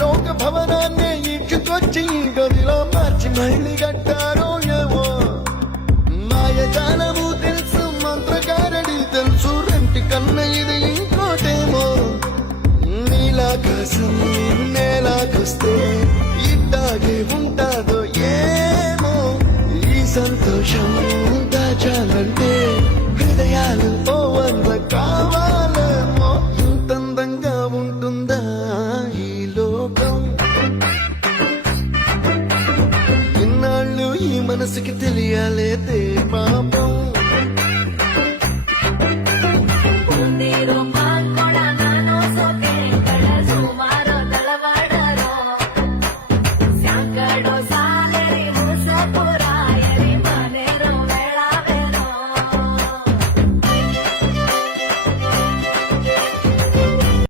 లోక భవనాన్ని ఇచ్చుకొచ్చి గదిలో మార్చి మళ్ళీ కట్టారో ఏమో మాయజాలము తెలుసు మంత్రగారడి తెలుసు రెంటి కన్న ఇది ఇంకోటేమో నీలాకాశం నేలాకొస్తే ఇట్టాగే ఉంటాది